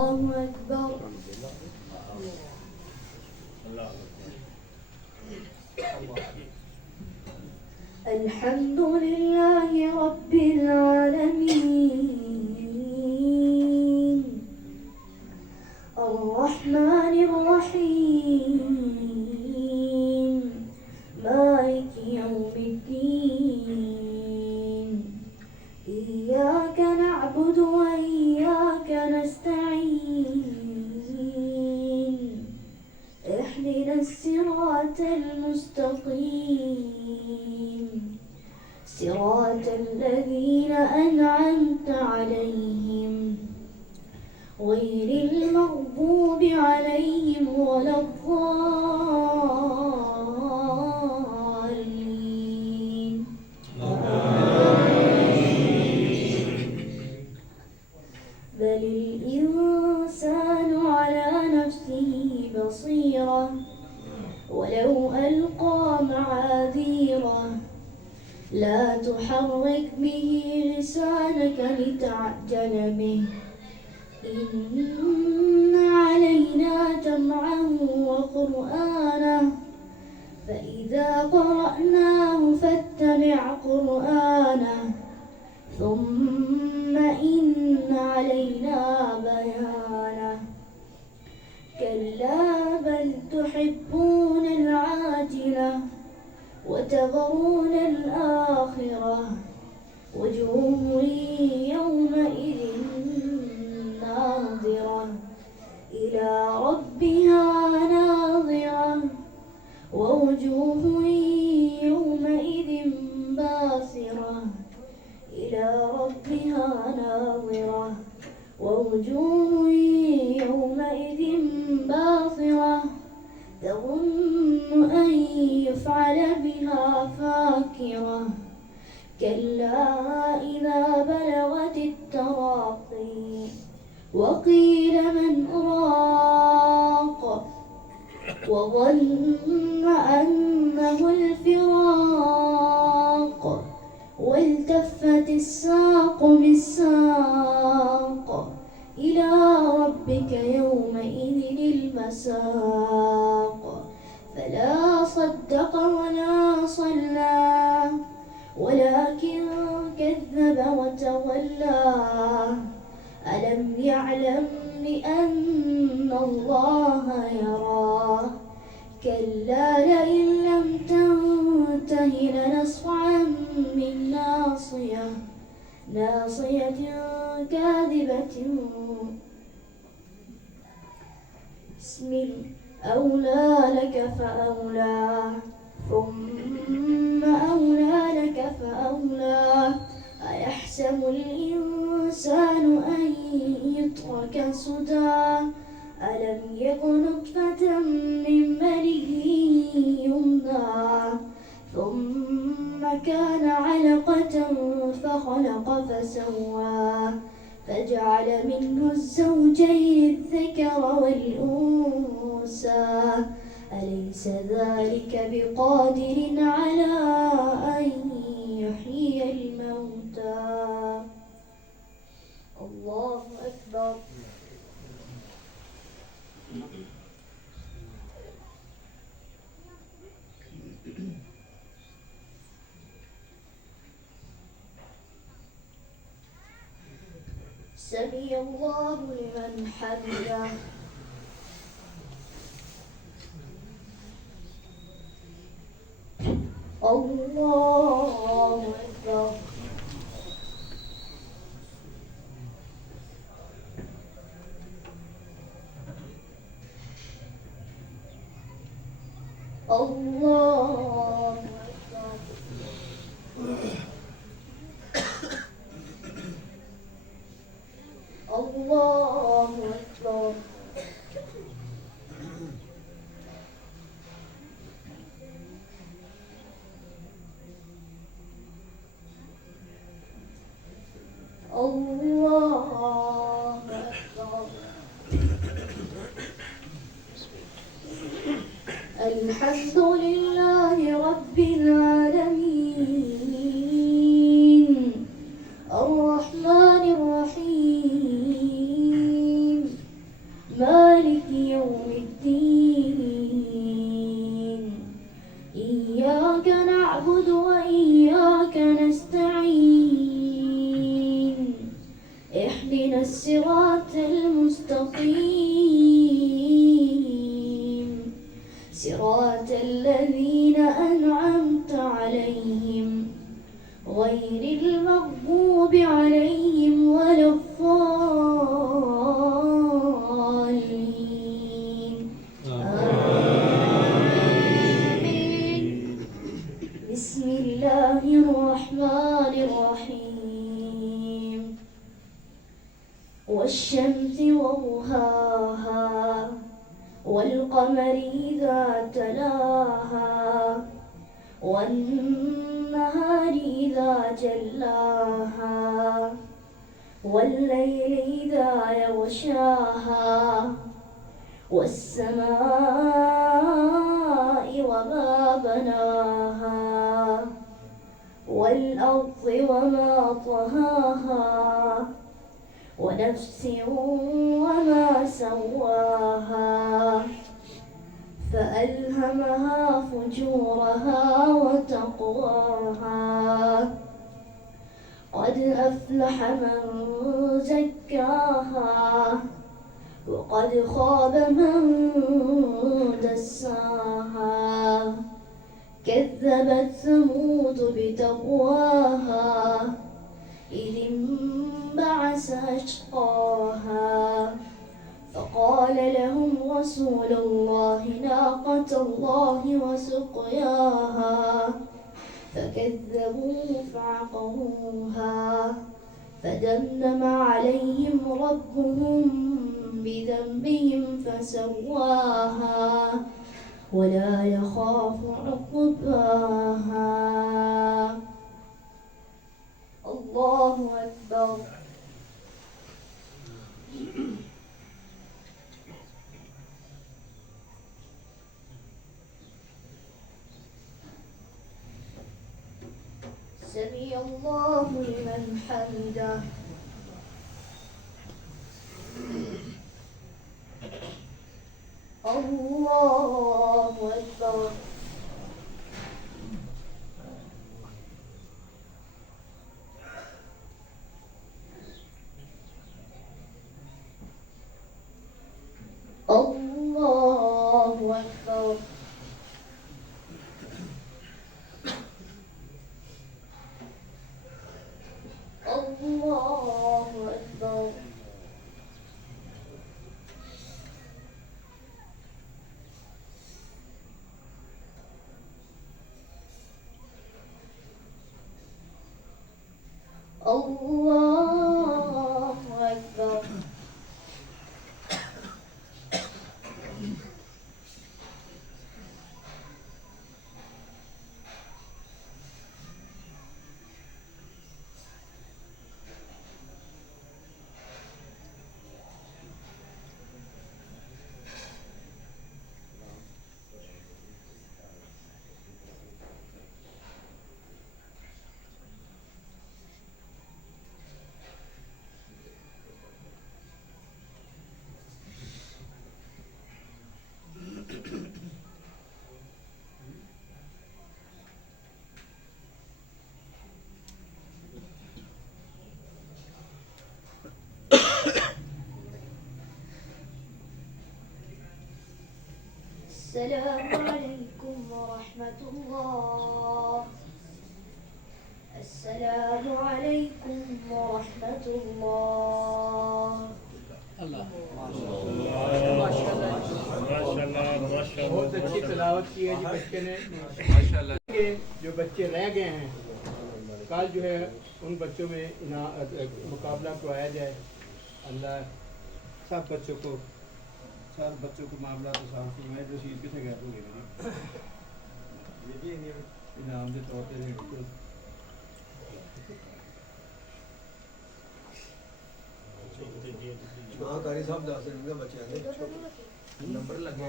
أكبر. الحمد لله رب العالمين الرحمن الرحيم مالك يوم الدين إياك نعبد وإياك نستعين اهدنا الصراط المستقيم صراط الذين أنعمت عليهم غير المغضوب عليهم ولا الضالين. بل الإنسان على نفسه بصيرة ولو ألقى معاذيره لا تحرك به لسانك لتعجل به إن علينا جمعه وقرآنه فإذا قرأناه فاتبع قرآنه ثم إن علينا بيانه كلا بل تحبون العاجلة وتذرون الآخرة وجوه يومئذ ناظرة إلى ربها ناظرة ووجوه يومئذ باسرة إلى ربها ناظرة ووجوه يومئذ باصرة تظن أن يفعل بها فاكرة كلا إذا بلغت التراقي وقيل من راق وظن أنه الفراق والتفت الساق بالساق إلى ربك يومئذ المساق فلا صدق ولا صلى ولكن كذب وتولى ألم يعلم بأن الله يراه كلا لئن لم تنته لنصفعا بالناصية ناصية كاذبة بسم أولى لك فأولى ثم أولى لك فأولى أيحسب الإنسان أن يترك سدى ألم يكن نطفة من مني يمنى ثم كان علقة فخلق فسوى فجعل منه الزوجين الذكر والأنثى أليس ذلك بقادر على أن يحيي الموتى. الله أكبر. سمع الله لمن حمده. الله أكبر. الله أكبر. الله أكبر. الله أكبر. الحمد لله رب العالمين الرحمن الرحيم مالك يوم الدين إياك نعبد وإياك نستعين اهدنا الصراط المستقيم صراط الذين أنعمت عليهم غير المغضوب عليهم ولا الضالين آمين. بسم الله الرحمن الرحيم والشمس وضحاها والقمر إذا تلاها والنهار إذا جلاها والليل إذا يغشاها والسماء وما بناها والأرض وما طهاها ونفس وما سواها فألهمها فجورها وتقواها قد أفلح من زكاها وقد خاب من دساها كذبت ثمود بتقواها إذ انبعث أشقاها فقال لهم رسول الله ناقة الله وسقياها فكذبوه فعقروها فدمدم عليهم ربهم بذنبهم فسواها ولا يخاف عقباها. الله أكبر. سمع الله لمن حمده. الله أكبر. الله أكبر. الله أكبر. الله أكبر. السلام عليكم ورحمة الله. السلام عليكم ورحمة الله. बहुत अच्छी तिलावत की है जी बच्चे ने माशाल्लाह। जो बच्चे रह गए हैं कल जो है उन बच्चों में मुकाबला करवाया जाए। अल्लाह सब बच्चों को मामला तो साफ मैं जो चीज़ कितने गैप हो गई इनाम के तौर पर कारी साहब दस देंगे बच्चे नंबर लगे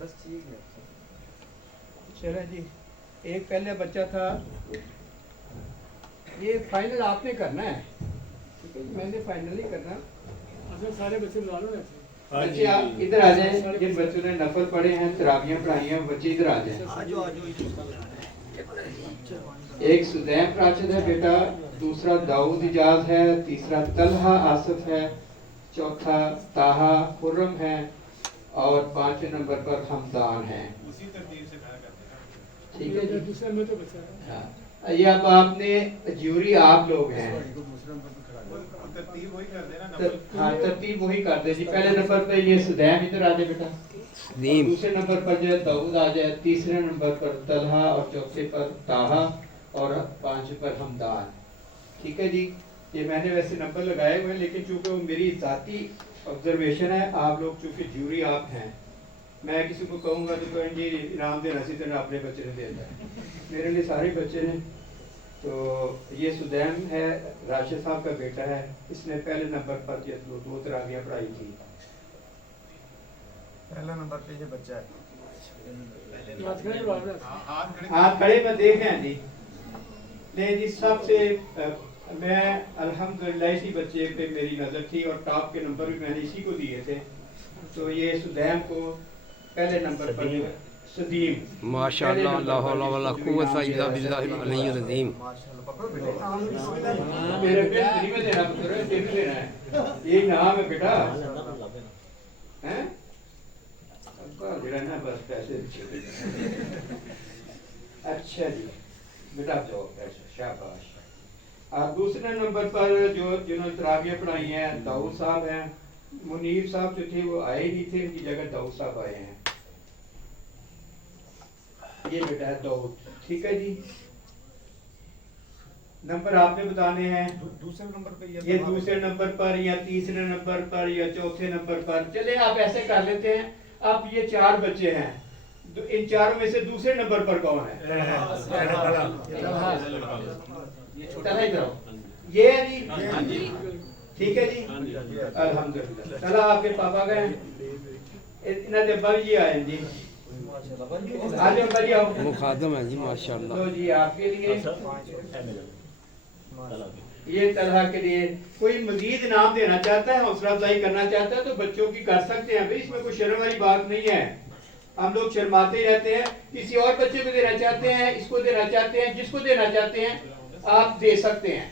बस ठीक है चलो जी। एक पहले बच्चा था, ये फाइनल आपने करना है, ठीक है, मैंने फाइनल नहीं करना। सारे बच्चे बुला लो ना। बच्चे आप इधर आ जाएं, जिन बच्चों ने नफल पढ़े हैं, तरावियां पढ़ाई हैं, बच्चे इधर आ जाएं। एक सुदैम राशिद है बेटा, दूसरा दाऊद इजाज है, तीसरा तलहा आसिफ है, चौथा ताहा खुर्रम है और 5वें नंबर पर हमदान है। ठीक है जी। दूसरा में तो बच्चा है। हाँ, ये अब आपने ज्यूरी आप लोग हैं, हाँ तरतीब वही कर दे जी। पहले नंबर पे ये सुदैम इधर आ जाए बेटा, दूसरे नंबर पर जो है दाऊद आ जाए, तीसरे नंबर पर तलहा और चौथे पर ताहा और 5वें पर हमदान। ठीक है जी। ये मैंने वैसे नंबर लगाए हुए हैं, लेकिन चूंकि वो मेरी जाती ऑब्जर्वेशन है, आप लोग चूंकि ज्यूरी आप हैं, मैं किसी को कहूँगा तो कहें जी इनाम देना सी तरह अपने बच्चे ने देता है, मेरे लिए सारे बच्चे हैं। तो ये सुदैम है, राशिद साहब का बेटा है, इसने पहले नंबर पर ये दो तरावियां पढ़ाई थी। पहला नंबर पे ये बच्चा है। हाथ खड़े में देख रहे हैं जी। नहीं जी, सबसे मैं अल्हम्दुलिल्लाह इसी बच्चे पे मेरी नज़र थी और टॉप के नंबर भी मैंने इसी को दिए थे। तो ये सुदैम को पहले नंबर पर सदीम माशाअल्लाह, ला हौला वला कुव्वता इल्ला बिल्लाहिल अलिय्यिल अज़ीम। मेरे पे फ्री में देना पुत्र, फ्री में देना है, ये नाम है बेटा, हैं जरा ना बस पैसे। अच्छा जी बेटा, जाओ पैसे, शाबाश। और दूसरे नंबर पर जो जिन्होंने तरावियां पढ़ाई हैं दाऊद साहब हैं, मुनीर साहब जो थे वो आए नहीं थे, उनकी जगह दाऊद साहब आए हैं। ये बेटा है दाऊद। ठीक है जी। नंबर आपने बताने हैं, दूसरे नंबर पे ये दूसरे नंबर पर या तीसरे नंबर पर या चौथे नंबर पर। चले आप ऐसे कर लेते हैं, अब ये 4 बच्चे हैं, तो इन चारों में से दूसरे नंबर पर कौन है? तलहा इधर आओ। ये है जी, ठीक है जी, अल्हम्दुलिल्लाह। तलहा आपके पापा गए, इन्हें अब्बा भी जी आए जी, आज अब्बा जी आओ। मुखादम है जी माशाअल्लाह। तो जी आपके लिए ये तलहा के लिए कोई मजीद इनाम देना चाहता है, हौसला अफजाई करना चाहता है तो बच्चों की कर सकते हैं भाई, इसमें कोई शर्म वाली बात नहीं है। हम लोग शर्माते ही रहते हैं। किसी और बच्चे को देना चाहते हैं, इसको देना चाहते हैं, जिसको देना चाहते हैं आप दे सकते हैं।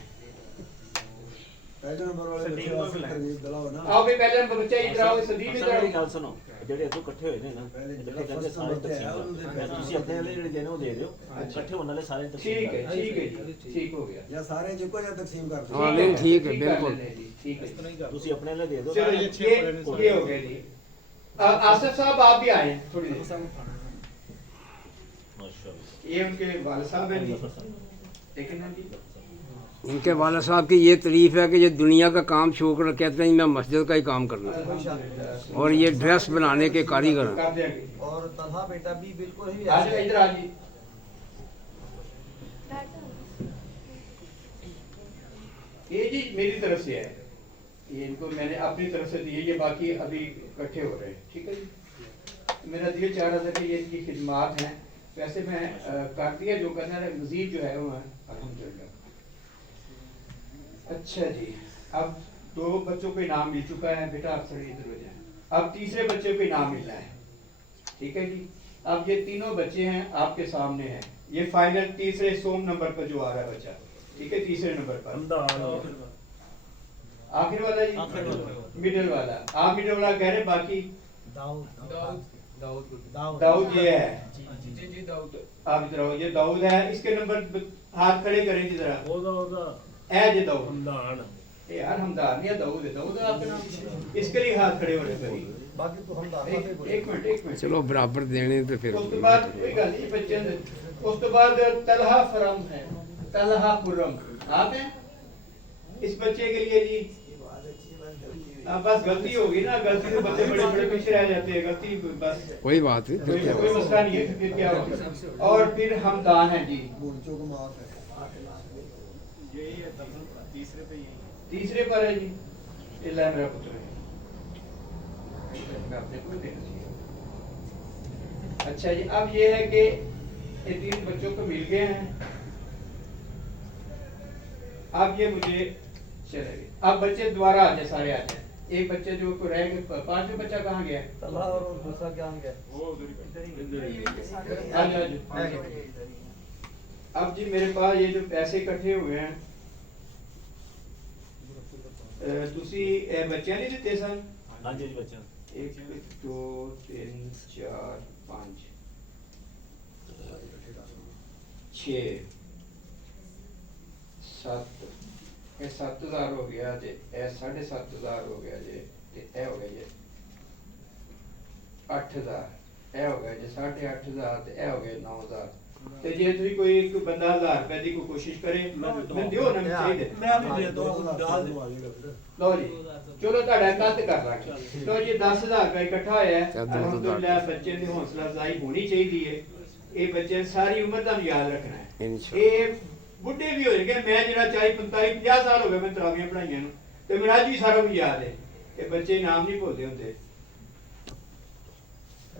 पहले नंबर वाले बच्चे वास्ते तरगीब दिलाओ ना। आओ भी पहले नंबर बच्चा इधर आओ, सदीम इधर आओ। ਗੱਲ ਸੁਣੋ, ਜਿਹੜੇ ਇਦੋਂ ਇਕੱਠੇ ਹੋਏ ਨੇ ਨਾ, ਜਿਹੜੇ ਕਹਿੰਦੇ ਸਾਰੇ ਤਕਸੀਮ ਕਰ, ਤੁਸੀਂ ਆਪਣੇ ਵਾਲੇ ਜਿਹੜੇ ਦੇਣੇ ਉਹ ਦੇ ਦਿਓ, ਇਕੱਠੇ ਹੋਣ ਵਾਲੇ ਸਾਰੇ ਤਕਸੀਮ ठीक है ठीक है जी, ठीक हो गया। या सारे जिको या तकसीम कर दो। हाँ, नहीं, ठीक है, कर बिल्कुल। लेते हैं जी, ठीक है। ਤੁਸੀਂ ਆਪਣੇ ਵਾਲੇ ਦੇ ਦਿਓ। चलो ये हो गया जी। आसिफ साहब आप भी आए थोड़ी देर। माशाअल्लाह। ये उनके वाले साहब हैं जी, लेकिन जी इनके वाला साहब की ये तारीफ है कि ये दुनिया का काम छोड़कर कहते हैं मैं मस्जिद का ही काम करना है, और ये ड्रेस बनाने के कारीगर हैं। कर देंगे। और तलहा बेटा भी बिल्कुल ही आ जाओ इधर आ जी। ये जी मेरी तरफ से है, ये इनको मैंने अपनी तरफ से दिए, ये बाकी अभी इकट्ठे हो रहे हैं। ठीक है जी। मेरा दिल चाह रहा था कि ये इनकी खिदमात हैं, वैसे मैं कर दिया, जो करना है मजीद जो है वो है अल्हम्दुलिल्लाह। अच्छा जी, अब 2 बच्चों को इनाम मिल चुका है बेटा, आप सर इधर हो जाए। अब तीसरे बच्चे को इनाम मिलना है। ठीक है जी। अब ये तीनों बच्चे हैं आपके सामने हैं, ये फाइनल तीसरे सोम नंबर पर जो आ रहा है बच्चा, ठीक है, तीसरे नंबर पर आखिर वाला जी, मिडिल वाला। आप मिडिल वाला कह रहे, बाकी दाऊद ये है जी, दाऊद। आप इधर आओ, ये दाऊद है, इसके नंबर हाथ खड़े करें जी जरा। है जी दाऊद, यार हमदार नहीं है, दाऊद है, दाऊद है आपका नाम, इसके लिए हाथ खड़े हो रहे हैं। बाकी तो हम एक मिनट चलो बराबर देने तो फिर उसके बाद कोई गल नहीं बच्चे ने। उसके बाद तलहा फरम है, तलहा खुर्रम आप हैं इस बच्चे के लिए जी। बस गलती होगी ना, गलती से बच्चे बड़े बड़े पीछे रह जाते हैं, गलती बस कोई बात नहीं, फिर क्या कोई मसला नहीं है, फिर क्या होगा। और फिर हमदान है जी, बच्चों को माफ है। यही है तीसरे पे, यही तीसरे पर है जी। ये ला मेरा पुत्र है, मैं अपने को देना चाहिए। अच्छा जी, अब ये है कि ये 3 बच्चों को मिल गए हैं। अब ये मुझे चले गए। अब बच्चे दोबारा आ जाए, सारे आ जाए। एक बच्चे जो को रह गए, 5वां बच्चा कहाँ गया? तला और दूसरा क्या हो गया? आ जाओ, आ जाओ। अब जी मेरे पास ये जो पैसे इकट्ठे हुए हैं, ਤੁਸੀਂ ਇਹ ਬੱਚਿਆਂ ਨੇ ਦਿੱਤੇ ਸਨ? ਹਾਂਜੀ ਜੀ ਬੱਚਿਆਂ 1 2 3 4 5 6 7 ਇਹ 7000 ਹੋ ਗਿਆ ਤੇ ਇਹ 7500 ਹੋ ਗਿਆ ਜੀ ਤੇ ਇਹ ਹੋ ਗਿਆ ਜੀ 8000 ਇਹ ਹੋ ਗਿਆ ਜੀ 8500 ਤੇ ਇਹ ਹੋ ਗਿਆ 9000 ਤੇ ਜੇ ਤੁਸੀਂ ਕੋਈ ਇੱਕ ਬੰਦਾ 1000 ਰੁਪਏ ਦੀ ਕੋਈ ਕੋਸ਼ਿਸ਼ ਕਰੇ ਮੈਂ ਦਿਓ ਨਾ ਚਾਹੀਦੇ ਮੈਂ ਵੀ ਦੇ ਦੋ ਗਾਲ ਦੇ ਲਓ ਜੀ ਚਲੋ ਤੁਹਾਡਾ ਕੱਲ ਤੇ ਕਰ ਲਾਂਗੇ। ਲਓ ਜੀ 10000 ਰੁਪਏ ਇਕੱਠਾ ਹੋਇਆ ਹੈ। ਅਲਹਮਦੁਲਿਲਾ ਬੱਚੇ ਦੀ ਹੌਸਲਾ ਅਫਜ਼ਾਈ ਹੋਣੀ ਚਾਹੀਦੀ ਹੈ। ਇਹ ਬੱਚੇ ਸਾਰੀ ਉਮਰ ਦਾ ਯਾਦ ਰੱਖਣਾ ਹੈ। इंशाल्लाह। ਇਹ ਬੁੱਢੇ ਵੀ ਹੋ ਜਾਣਗੇ। ਮੈਂ ਜਿਹੜਾ 40 45 50 ਸਾਲ ਹੋ ਗਏ ਮੈਂ ਤਰਾਵੀਆਂ ਪੜਾਈਆਂ ਨੂੰ ਤੇ ਮੈਨੂੰ ਅੱਜ ਵੀ ਸਾਰਾ ਕੁਝ ਯਾਦ ਹੈ। ਇਹ ਬੱਚੇ ਨਾਮ ਨਹੀਂ ਭੁੱਲਦੇ ਹੁੰਦੇ।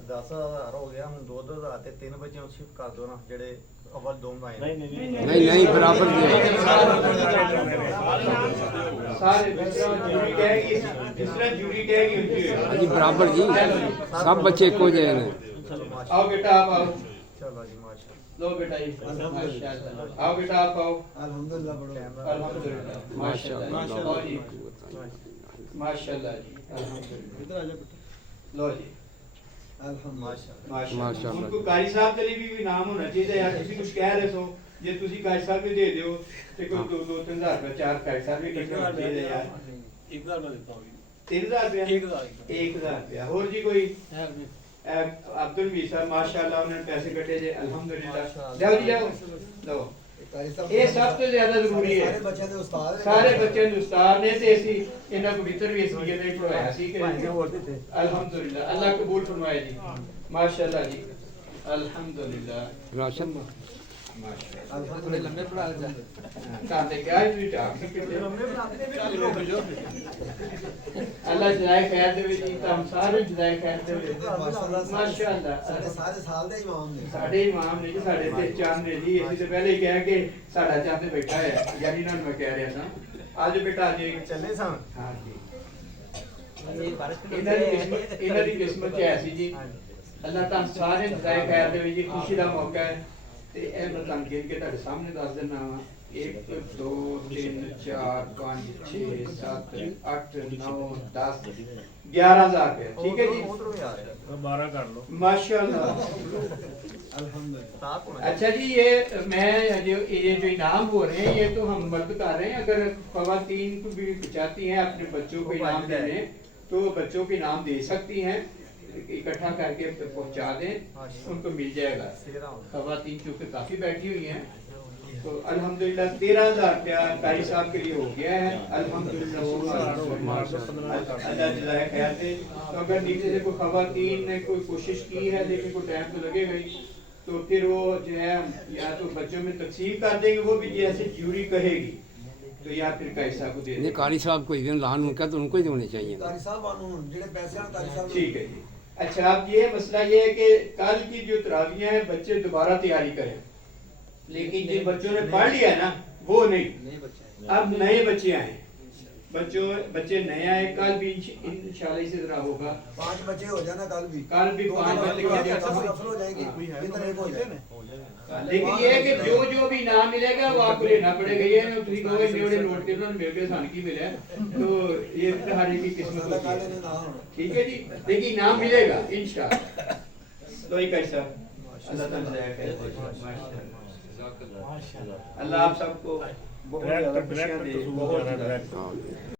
10000 ਹੋ ਗਿਆ, ਹੁਣ 2000 ਤੇ 3 ਬੱਚੇ ਨੂੰ ਸ਼ਿਫਟ ਕਰ ਦੋ ਨਾ, ਜਿਹੜੇ ਅਵਲ ਦੋ ਆਏ ਨਹੀਂ ਨਹੀਂ नहीं नहीं बराबर दिए ਸਾਰੇ ਜਿਸ ਤਰ੍ਹਾਂ ਜੂਰੀ ਕਹੇਗੀ, ਜਿਸ ਤਰ੍ਹਾਂ ਜੂਰੀ ਕਹੇਗੀ ਹੁੰਦੀ ਹੈ। हाँ जी बराबर जी सब बच्चे को जाए ने आओ बेटा आप आओ। ਚਲੋ ਜੀ ਮਾਸ਼ਾਅੱਲਾ। लो बेटा ये माशाल्लाह। आओ बेटा आप आओ। ਅਲਹਮਦੁਲਿਲਾ ਬੜੋ अल्हम्दुलिल्लाह माशाल्लाह लो जी माशाल्लाह जी अल्हम्दुलिल्लाह। ਇਧਰ ਆ ਜਾ ਬੇਟਾ। लो जी ਅਲਹਮਦੁਲਿਲਾ माशाल्लाह। माशाल्लाह। उनको कारी साहब के लिए भी नाम होना चाहिए यार। किसी कुछ कह रहे सो जे तुसी कारी साहब भी दे दियो ते कोई 2-3 हज़ार रुपए 4 कारी साहब भी इकट्ठे होने चाहिए यार। 1000 ਮੈਂ ਦਿੱਤਾ ਹੋਈ 3000 रुपया 1000 1000 रुपया। और जी कोई अब्दुल भी साहब माशाल्लाह उन्होंने पैसे कटे जे अल्हम्दुलिल्लाह। जाओ जी जाओ लो। ये सब तो ज्यादा जरूरी है। ਸਾਰੇ ਬੱਚਿਆਂ ਦੇ ਉਸਤਾਦ ਨੇ। ਸਾਰੇ ਬੱਚਿਆਂ ਨੂੰ ਉਸਤਾਦ ਨੇ ਤੇ ਅਸੀਂ ਇਹਨਾਂ ਨੂੰ ਭੀਤਰ ਵੀ ਇਸ ਨੀਅਤ ਨਾਲ ਪੜਾਇਆ ਸੀ ਕਿ ਹੋਰ ਦਿੱਤੇ। अल्हम्दुलिल्लाह अल्लाह कबूल फरमाए जी माशाल्लाह जी अल्हम्दुलिल्लाह राशन माशाल्लाह। ਅਲਹਮਦੁਲਿਲਾ ਲੰਮੇ ਪੜਾ ਜਾ। ਤਾਂ ਤੇ ਕਿਹਾ ਜੀ ਟਾਕ ਕਿਤੇ ਅੱਲਾਹ ਜਜ਼ਾਏ ਖੈਰ ਦੇਵੇ ਜੀ। ਤਾਂ ਸਾਰੇ ਜਜ਼ਾਏ ਖੈਰ ਦੇਵੇ ਮਾਸ਼ਾਅੱਲਾਹ। ਸਾਡੇ ਸਾਰੇ ਸਾਲ ਦੇ ਇਮਾਮ ਨੇ। ਸਾਡੇ ਇਮਾਮ ਨੇ ਜੀ, ਸਾਡੇ ਤੇ ਚੰਦ ਨੇ ਜੀ। ਅਸੀਂ ਤੇ ਪਹਿਲੇ ਹੀ ਕਿਹਾ ਕਿ ਸਾਡਾ ਚੰਦ ਬੈਠਾ ਹੈ, ਯਾਨੀ ਨਾਲ ਮੈਂ ਕਹਿ ਰਿਹਾ ਸਾਂ ਅੱਜ ਬੇਟਾ ਜੀ ਚੱਲੇ ਸਾਂ। ਹਾਂ ਜੀ ਇਹਨਾਂ ਦੀ ਕਿਸਮਤ ਚ ਐਸੀ ਜੀ। ਅੱਲਾਹ ਤਾਂ ਸਾਰੇ ਜਜ਼ਾਏ ਖੈਰ ਦੇਵੇ ਜੀ। ਖੁਸ਼ੀ ਦਾ ਮੌਕਾ ਹੈ ਤੇ ਇਹ ਮੈਂ ਤੁਹਾਨੂੰ ਗਿਣ ਕੇ ਤੁਹਾਡੇ ਸਾਹਮਣੇ ਦੱਸ ਦਿੰਦਾ ਹਾਂ। 1 2 3 4 5 6 7 8 9 10 11000 रुपए। ठीक है जी ਉਧਰੋਂ ਵੀ ਆ ਰਿਹਾ। 12 ਕਰ ਲਓ माशाल्लाह। ਅਲਹਮਦੁਲਿਲਾ ਤਾਕ ਹੋਣਾ। अच्छा जी ये मैं ये जो इनाम हो रहे हैं ये तो हम मर्द कर रहे हैं। अगर खवातीन को भी चाहती हैं अपने बच्चों को इनाम देने तो बच्चों को इनाम दे सकती हैं। इकट्ठा करके पहुंचा दें उनको मिल जाएगा। ਸੇਰਾ ਹੋਣਾ। खवातीन चूंकि काफी बैठी हुई हैं तो अल्हम्दुलिल्लाह 13000 रुपया कारी साहब के लिए हो गया है। अल्हम्दुलिल्लाह अल्लाह जज़ाए खैर दे। तो अगर नीचे से कोई खवातीन ने कोई कोशिश की है लेकिन कोई टाइम तो लगेगा ही तो फिर वो जो है या तो बच्चों में तकसीम कर देंगे वो भी जैसे ज्यूरी कहेगी तो या फिर कैसा को दे नहीं देंगे। कारी साहब को दिन लान उनका तो उनको ही होने चाहिए ना। ਤਾਰੀ ਸਾਹਿਬ ਨੂੰ ਜਿਹੜੇ ਪੈਸੇ ਹਨ ਤਾਰੀ ਸਾਹਿਬ ਨੂੰ। ठीक है जी। अच्छा अब ये मसला ये है कि कल की जो तरावियां हैं बच्चे दोबारा तैयारी करें। लेकिन जिन बच्चों ने पढ़ लिया है ना वो नहीं। अब नए बच्चे आए बच्चे नए आए। कल भी इंशाल्लाह इसी तरह होगा। 5 बच्चे हो जाना कल भी। कल भी 5 बच्चे सफल हो जाएगी। इधर एक हो जाए। लेकिन ये है कि जो भी इनाम मिलेगा वो आपको लेना पड़ेगा। ये नहीं तुम कहो इन्होंने नोट के उन्होंने मेरे सान की मिला है तो ये हर एक की किस्मत होती ਕੱਲ है। ਇਹਨੇ ਨਾ ਹੋਣਾ। ठीक है जी लेकिन इनाम मिलेगा इंशाल्लाह। तो ही कैसा अल्लाह ताला जज़ाए खैर दे। माशाअल्लाह अल्लाह आप सबको बहुत ज़्यादा खुशियां दे। बहुत ज़्यादा हाँ।